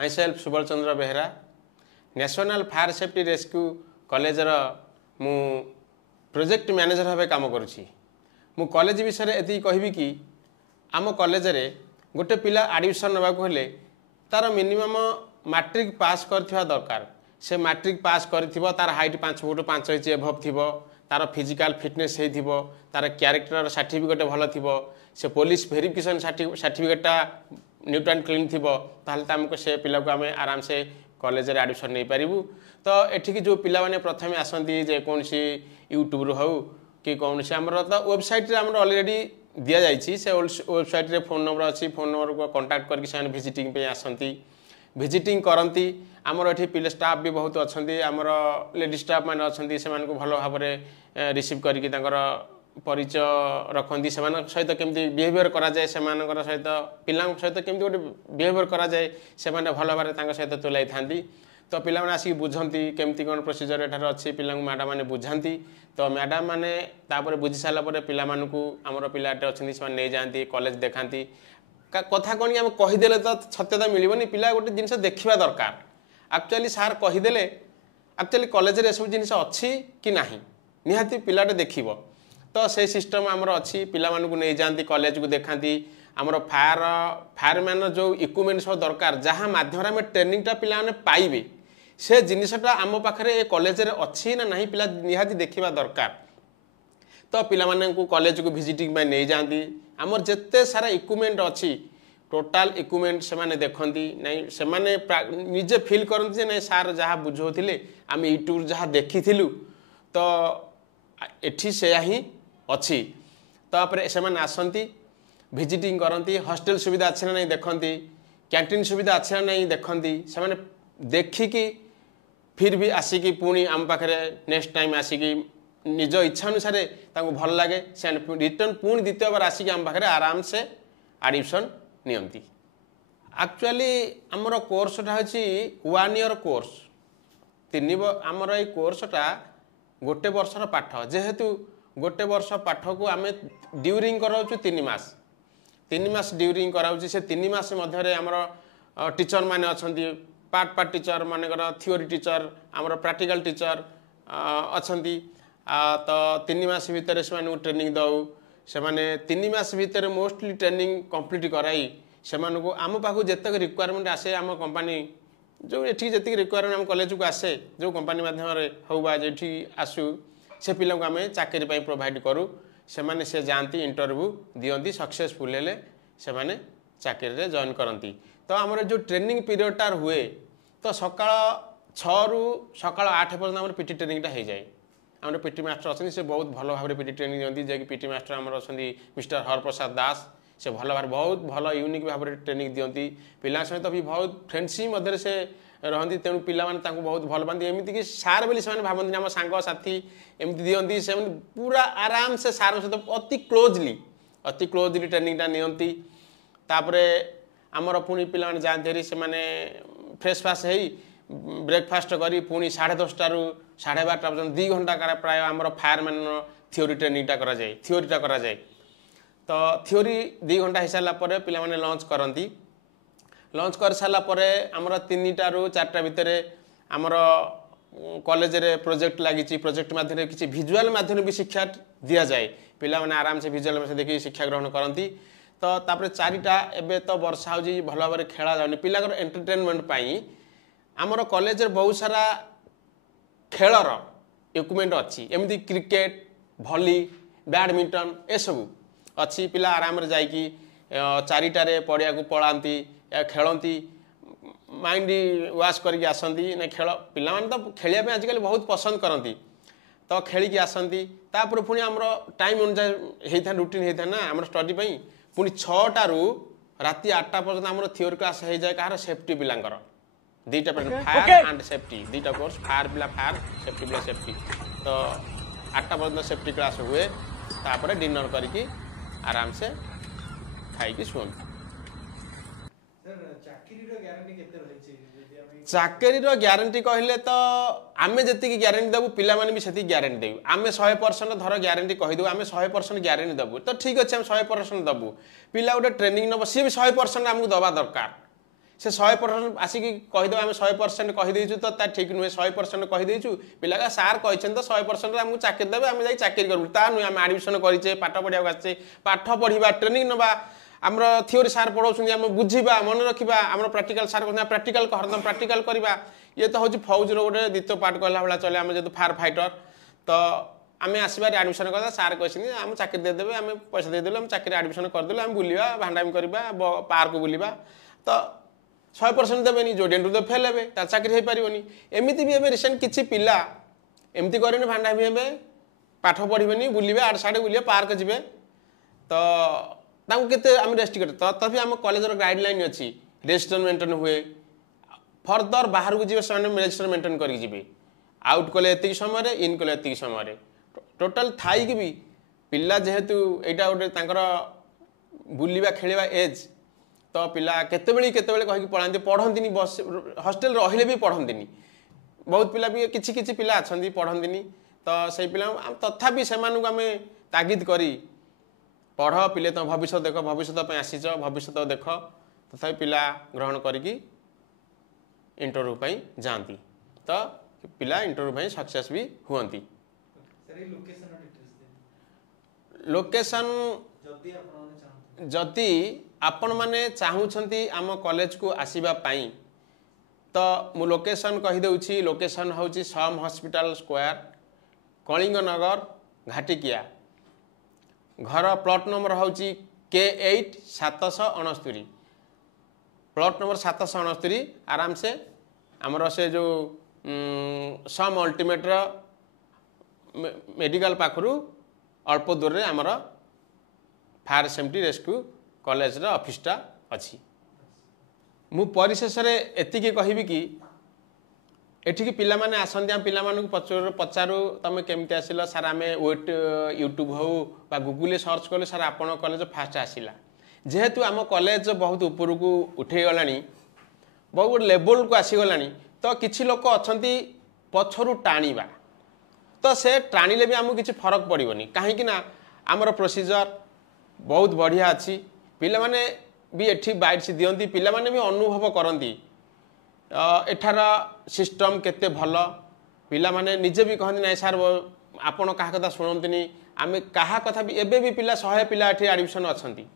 myself Subal Chandra Behera, National Fire Safety Rescue College मु project manager भाव काम करुँची। मु कॉलेज विषय एति कहबी कि आम कॉलेज रे गोटे पिला एडमिशन नबाकू हेले तार मिनिमम मैट्रिक पास करथिबा दरकार। से मैट्रिक पास करथिबो तार हाइट 5 फुट 5 इंच एभव थिबो, तार फिजिकल फिटनेस हेथिबो, तार कैरेक्टर सर्टिफिकेट भल थिबो, से पुलिस वेरिफिकेशन सर्टिफिकेटा न्यूट्रन क्लीन थिबो, ताहले हमको से पिला को आमे आराम से कॉलेज रे एडमिशन नै पारिबु। तो एठी जो पिला माने प्रथमे आसंती जे कोनसी यूट्यूब रो हो कि कोनसी हमर तो वेबसाइट रे हमर ऑलरेडी दिया जाइछि। से वेबसाइट रे फोन नंबर अछि, फोन नंबर को कांटेक्ट करके से विजिटिंग पे आसंती, विजिटिंग करंती। हमर एठी पिले स्टाफ भी बहुत अछंती, हमर लेडी स्टाफ माने अछंती, से मान को भलो भाबरे रिसीव करके तांकर परिचय रखंती, से मान सहित केमती बिहेवियर करा जाय, से मानकर सहित पिलांक सहित केमती गोटे बिहेवियर करा जाय, से माने भलो भाबरे तांकर सहित तुलाई थांती। तो पिला माने आसी बुझंती केमती कोन प्रोसीजर एठार अछि, पिलांक मैडम माने बुझंती। तो मैडम माने तापर बुझी साला परे पिला मानकू हमर पिलाटे अछंती से नै जानती, कॉलेज देखांती। कथा कोन हम कहि देले तो सत्यता मिलिबनी, पिला गोटे जिंस देखिबा दरकार। एक्चुअली सार कहि देले एक्चुअली कॉलेज रे सब जिंस अछि कि नाही निहाती पिलाटे देखिबो। तो से सिस्टम हमर अछि, पिला मानकू नै जानती, कॉलेज को देखांती। हमर फायरमैन जो इक्विपमेंट सब दरकार जहां माध्यम रे ट्रेनिंगटा पिला माने पाइबे, से जिनिसटा आम पाखरे ए कॉलेज रे अछि ना नाही पिला निहाती देखिबा दरकार। तो पिला माने को कॉलेज को विजिटिंग में नै जांती। हमर जत्ते सारा इक्विपमेंट अछि टोटल इक्विपमेंट से माने देखंती नै, से माने निजे फील करंती जे नै सार जहा बुझौथिले आम यूट्यूब जहा देखिथिलु तो एठी से ही अछि। तापर से माने आसंती, विजिटिंग करंती, हॉस्टल सुविधा अछि ना नै देखंती, कैंटीन सुविधा अछि ना नै देखंती। से माने देखिकी फिर भी आसिकी पुणी आम पाखरे नेक्स्ट टाइम आसिकी निज इच्छा अनुसार तांको भल लागे से रिटर्न पुणी द्वितीय बार आसिकी आम पाखरे आराम से एडमिशन नियंती। एक्चुअली हमर कोर्सटा होची 1 ईयर कोर्स, आमर ए कोर्सटा गोटे वर्षर पाठ, जेहेतु गोटे वर्ष पाठ को आमे ड्यूरिंग कराउछु 3 मास, 3 मास ड्यूरिंग कराउछु। से 3 मास मध्यरे हमर टीचर माने अछंती, पार्ट टीचर मानकर थियोरी टीचर, आमर प्रैक्टिकल टीचर अछंती। तो 3 मास भितर से माने ट्रेनिंग दउ, से माने 3 मास भितर मोस्टली ट्रेनिंग कंप्लीट कराई से माने को आम पाखु जतक रिक्वायरमेंट आसे आम कंपनी जो एठी जतिक रिक्वायरमेंट आम कॉलेज को आसे, जो कंपनी माध्यम रे होबा जेठी आसु से पिला को आमे चाकरी पई प्रोवाइड करू। से माने से जानती, इंटरव्यू दियंती, सक्सेसफुल हेले से माने चाकरी रे जॉइन करंती। तो हमर जो ट्रेनिंग पीरियडटा हुए तो सकाळ 6 रु सकाळ 8 पर्यंत हमर पीटी ट्रेनिंगटा हो जाए। हमर पीटी मास्टर अछन, से बहुत भलो भाबरे पीटी ट्रेनिंग दियंती, जे कि पीटी मास्टर हमर अछन मिस्टर हरप्रसाद दास। से भलो भाबरे बहुत भलो यूनिक भाबरे ट्रेनिंग दियंती, पिला सहित भी बहुत फ्रेंडशिप मध्यरे से रहंती। तेणु पिला माने तांको बहुत भल पांती, एमिति कि सार बोली से माने भाबंती हम सांग साथी एमिति दियंती। से पूरा आराम से सार सहित अति क्लोजली ट्रेनिंगटा नियंती। तापरे आमर पुणी पिला माने जानते से माने फ्रेश फास्ट हेई ब्रेकफास्ट करी पुणी 10:30 रु 12:30 पर्यंत 2 घंटा का प्राय आमर फायरमैन थियोरी ट्रेनिंगटा करा जाए, थियोरीटा करा जाए। तो थियोरी 2 घंटा हिसाला परे पिला माने लंच करंती। लंच कर साला परे आमर 3टा रु 4टा भितरे आमर कॉलेज रे प्रोजेक्ट लागिची, प्रोजेक्ट माध्यम किछि विजुअल माध्यम भी शिक्षा दिया जाए, पिला माने आराम से विजुअल में देखि शिक्षा ग्रहण करंती। तो तापर 4टा एबे तो वर्षा होजी भलो भाबरे खेला जाउनी पिलाकर एंटरटेनमेंट पाई आमर कॉलेज रे बहुत सारा खेलर इक्विपमेंट अछि, एमिति क्रिकेट, भली, बैडमिंटन ए सब अछि। पिला आराम रे जाई कि 4टा रे पड़िया को पळांती, खेलंती, माइंड वाश करके आसंती। ने खेल पिला माने तो खेलिया पे आजकल बहुत पसंद करंती, तो खेलिकी आसंती। तापर पुणी हमर टाइम अनुसार हेइथा रूटीन हेइथा ना हमर स्टडी पई। पुणी 6टा रु राति 8टा पर्यंत हमर थियोरी क्लास हो जाए। कार सेफ्टी पिलांकर 2टा फायर एंड सेफ्टी 2टा कोर्स, फायर पिला फायर, सेफ्टी पिला सेफ्टी। तो 8टा पर्यंत सेफ्टी क्लास हुए, तापर डिनर करके आराम से खाई शुअ। चाकरी ग्यारंटी कहले तो आमे जति ग्यारंटी देबू पिला माने भी सेति ग्यारंटी देबू। आमे 100% धर ग्यारंटी कहि देबू, आमे 100% ग्यारंटी देबू तो ठीक अछि, हम 100% देबू। पिला गोटे ट्रेनिंग नब सी भी 100% हमको दबा दरकार। से 100% आसिक कहीदे आम 100% कहीदेचु तो ठीक नुहे 100% कहीदेचु पिला सार कही तो 100% आमको चाकरी देवे आम जा चाकरी करूँ ता नुहे आम आडमिशन करे पाठ पढ़ा आसे पाठ पढ़ा ट्रेनिंग नवा आमर थियोरी सार पढ़ाऊँ आम बुझा मन रखा आम प्राक्टिकल सार कहते प्राक्टिकल हरदम प्राक्टिकल करवा ये तो हूँ फौज रोटे द्वितीय पार्ट कहला भाया चले आम जो फार फाइटर तो आम आसबार आडमिशन करदा सार कहते आम चाकरी देदेवे आम पैसा देदेलु आम चाकरी आडमिशन करदेलु आम बुलवा भांडामी करवा पार्क बुलवा तो 100% देवेनि जो डेंटू तो फेल हे तार चाकरी हो पारनि एमती भी रिसेंट किसी पिला एमती करेनि भांडामी हे पाठ पढ़े बुलवे आड़ साड़े बुलवे पार्क जी तो के आम रेस्ट कर तथापि आम कॉलेजर गाइडलाइन अच्छी रेजिस्टर मेंटेन हुए फर्दर बाहर को जी रेजिस्टर मेंटेन करेंगे आउट कले एति समय इन कले एति समय टोटाल थाई कि भी पिला जेहेतु यहाँ गोटे बुलवा खेलवा एज तो पिला केतबेले कहीकि पढ़ाती पढ़ंती बस हॉस्टल रहिले भी पढ़ंती बहुत पिला भी किछि पिला अच्छा पढ़ंती तो से पिला तथापि से आम तागिद करी पढ़ पिले तुम भविष्य देख भविष्य आसीच भविष्य देख तथा पिला ग्रहण करी इंटरव्यू जाती तो पिला इंटरव्यू सक्सेस भी हुअंती लोकेशन जदि आपण माने चाहूछंती आम कॉलेज को आसीबा पाई तो मु लोकेशन कहीदे लोकेशन होची सम हॉस्पिटल स्क्वायर कलिंग नगर घाटिकिया घर प्लॉट नंबर होची K8 769 प्लॉट नंबर 769 आराम से आमर से जो सम अल्टीमेट मेडिकल पाखरु अल्प दूर रे आमर फायर सेफ्टी रेस्क्यू कॉलेज ऑफिसटा अच्छी मु परिशेष एतिकी कहबी कि एठिकी पिला माने आसंती आम पिला मानू पचारू तमे केमती आसिल सार आम वेट यूट्यूब हो बा गूगल सर्च कले सार आपण कॉलेज फास्ट आसिला जेहेतु आम कॉलेज बहुत ऊपर को उठे गलानी बहुत लेवल को आसीगला तो किछि लोक अछंती पछरु टाणीबा तो से टाणीले भी आमको किछि फरक पड़ोनी कहीं आमर प्रोसीजर बहुत बढ़िया अच्छी पिला माने भी एठी बाइट्स दियंती पिला माने भी अनुभव करती एठार सिस्टम केते भल पिला माने निजे भी कहती ना सार आपण कहा कथा शुणुनी आम कहा कथा भी एबे भी पिला 100 पिला एठी एडमिशन अच्छी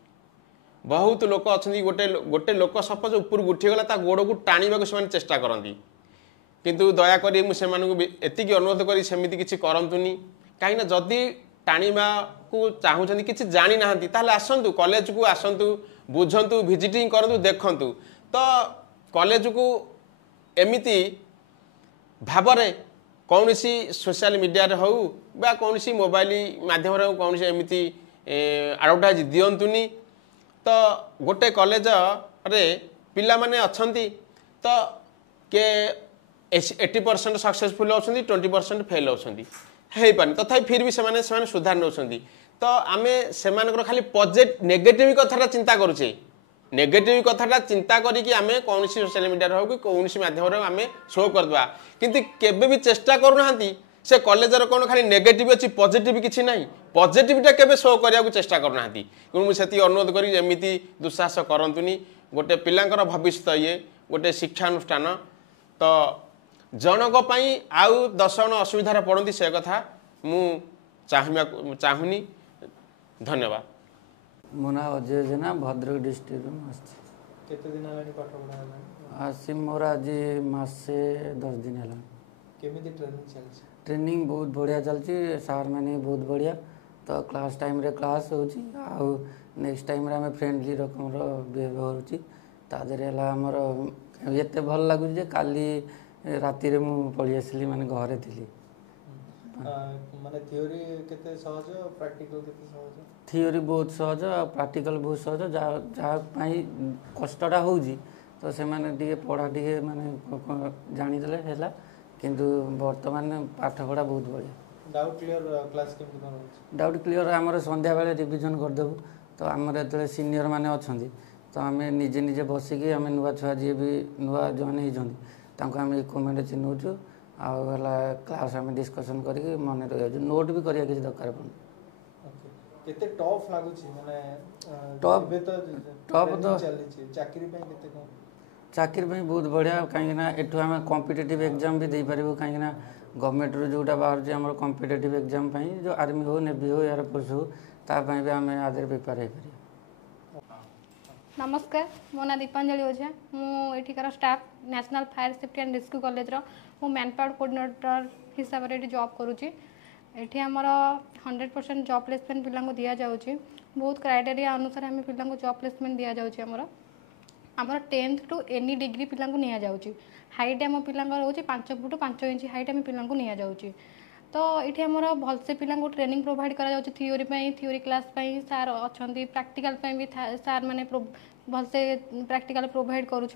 बहुत लोक अच्छी गोटे गोटे लोक सपोज ऊपर उठीगला ता गोड़ को टाणीबा से चेष्टा करती किंतु दयाकोरी मुझे एतिकी अनुरोध करी सेमिति किछि करंतुनी कहीं जदि टाणीबा को चाहूँ किछि जानी नाहंती ताहले आसंतु कॉलेज को आसंतु बुझंतु विजिटिंग करंतु देखंतु तो कॉलेज को एमिति भावरे कौनसी सोशल मीडिया रे हो बा कौनसी मोबाइल माध्यम रे कौनसी एमिति एडवर्टाइज दियंतुनी तो गोटे कॉलेज रे पिला माने अछंती तो के 80% सक्सेसफुल होती 20% फेल होती तथा फिर भी से सुधार नौ तो आम से खाली पॉजिटिव नेगेटिव कथा चिंता करुचे नेगेटिव कथा चिंता करके आम कौन सोशल मीडिया हो कि कौन माध्यम आम शो करदे किंतु केबे भी चेष्टा करूना से कॉलेजर कौन खाली नेगेटिव अच्छी पॉजिटिव किसी ना पॉजिटिविटा केबे शो करने को चेष्टा करूना मुझे अनुरोध करी दुस्साहस करतुनी गोटे पिलांकर भविष्य ये गोटे शिक्षानुष्ठान तो जनक आउ 10 जण असुविधार पड़ती से कथा मु चाहूनी धन्यवाद। मो ना अजय जेना भद्रक डिस्ट्रिक्ट केते दिन हेलानी पाठ पढा हेलानी आसी मोर आज मासे 10 दिन हेला केमिति ट्रेनिंग चलछि ट्रेनिंग बहुत बढ़िया चलछि सार माने बहुत बढ़िया तो क्लास टाइम रे क्लास होछि आ नेक्स्ट टाइम रे हम फ्रेंडली रकम रो बिहेव होछि तादरे हला हमर एते भल लागु जे काली राति रे मु पळी आसली माने घरे थिली माने थ्योरी केते सहज प्रैक्टिकल केते सहज थ्योरी बहुत सहज प्रैक्टिकल बहुत सहज जहाँ कष्टा हो तो से माने पढ़ा टे माने जानीदे है किंतु वर्तमान पाठ पढ़ा बहुत बढ़िया डाउट क्लियर क्लास केमति कोन डाउट क्लियर आमर संध्या बेले रिविजन करदेबु तो आमर एत सीनियर माने अच्छा तो आम निजे निजे बसिकी आम नुआ छुआ जी भी नुआ जॉइन होती आम कमेंट चिन्हूचु आला क्लास आम डिस्कसन करके मन रही नोट भी करिया किसी दरकार पड़े केते टफ लागुची माने टफ बे तो टफ तो चली छी चाकरी पे केते कोन ଚାକିରି ପାଇଁ ବହୁତ ବଢ଼ିଆ କାହିଁକିନା ଏଠୁ ଆମେ କମ୍ପିଟେଟିଭ୍ ଏକ୍ଜାମ୍ ବି ଦେଇପାରିବୁ କାହିଁକିନା ଗଭର୍ଣ୍ଣମେଣ୍ଟରୁ ଯେଉଁଟା ବାହାରୁଛି ଆମର କମ୍ପିଟେଟିଭ୍ ଏକ୍ଜାମ୍ ପାଇଁ ଯେଉଁ ଆର୍ମି ହେଉ ନେଭି ହେଉ ଏୟାରଫୋର୍ସ ହେଉ ତା ପାଇଁ ବି ଆମେ ଆଦେହରେ ପ୍ରିପେୟାର ହେଇପାରିବୁ। नमस्कार मो ना दीपांजलि ओझा मु एठिकार staff national fire safety and rescue college रो मु मैन पावर कोऑर्डिनेटर हिसाब से जॉब करुच्ची एठी हमर 100% जॉब प्लेसमेंट पिला दि जाऊँगी बहुत क्राइटेरिया अनुसार आम पिला जॉब प्लेसमेंट दि जाऊँगी आमर 10th टू एनी डिग्री पिला नि जाऊँगी हाइट आम पिला रोचे 5 फुट 5 इंच हाइट आम पिला नि जाऊँगी तो ये आमर भलसे पिला ट्रेनिंग प्रोवाइड करा थ्योरी क्लास सार अच्छा प्रैक्टिकल भी सार मैंने भलसे प्रैक्टिकल प्रोवाइड करुँच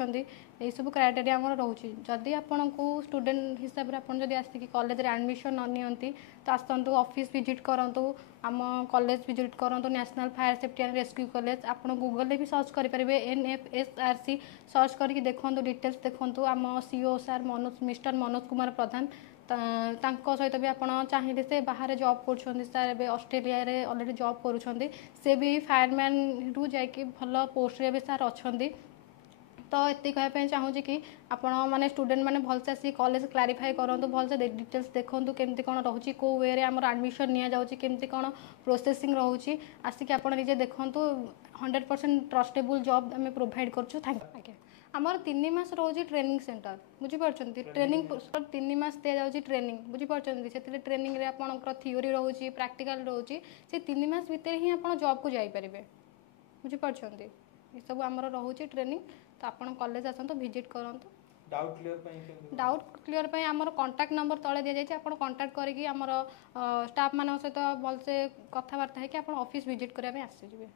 सब क्राइटेरिया आमर रोचे जदि आपन को स्टूडेंट हिसाब से आपड़ी आसिक कॉलेज एडमिशन न नियंती तो आसतु ऑफिस विजिट करूँ आम कॉलेज विजिट करूँ national fire safety and rescue college आप गूगल भी सर्च करेंगे NFSRC सर्च करके देखूँ डिटेल्स देखूँ आम CO सार मिस्टर मनोज कुमार प्रधान सहित भी आप चाहिए से बाहर जॉब कर ऑस्ट्रेलिया रे ऑलरेडी जॉब करुँच से भी फायरमैन रु जाकि भल पोस्ट रे भी सार अच्छा तो ये कहवाई चाहूँगी कि आपण मैंने स्टूडेंट मैंने भलसे आसी कॉलेज क्लारीफाई करूँ भलसे डिटेल्स देखूँ केमती कौन रोचे कौ वे आम एडमिशन नि जाऊँगी केमती कौन प्रोसेसिंग रोचे आसिक आप निजे देखूँ 100% ट्रस्टेबल जॉब आम प्रोवाइड करूँ थैंक यू आमर 3 मास रोज ट्रेनिंग सेंटर बुझीपार ट्रेनिंग 3 मास दि जाऊँगी ट्रेनिंग बुझीपार से ट्रेनिंग रे आपंकर थ्योरी रोचे प्रैक्टिकल रोचे से 3 मास भितर ही आप जॉब को जापारे बुझीपार ये सब आमर रोचे ट्रेनिंग तो आप कॉलेज आसतु विजिट करूँ डाउट क्लीयर पे आमर कांटेक्ट नंबर तले दि जाए आप कांटेक्ट करके आमर स्टाफ मान सहित भलसे कथबार्ता है कि आप ऑफिस विजिट करने आसीजे।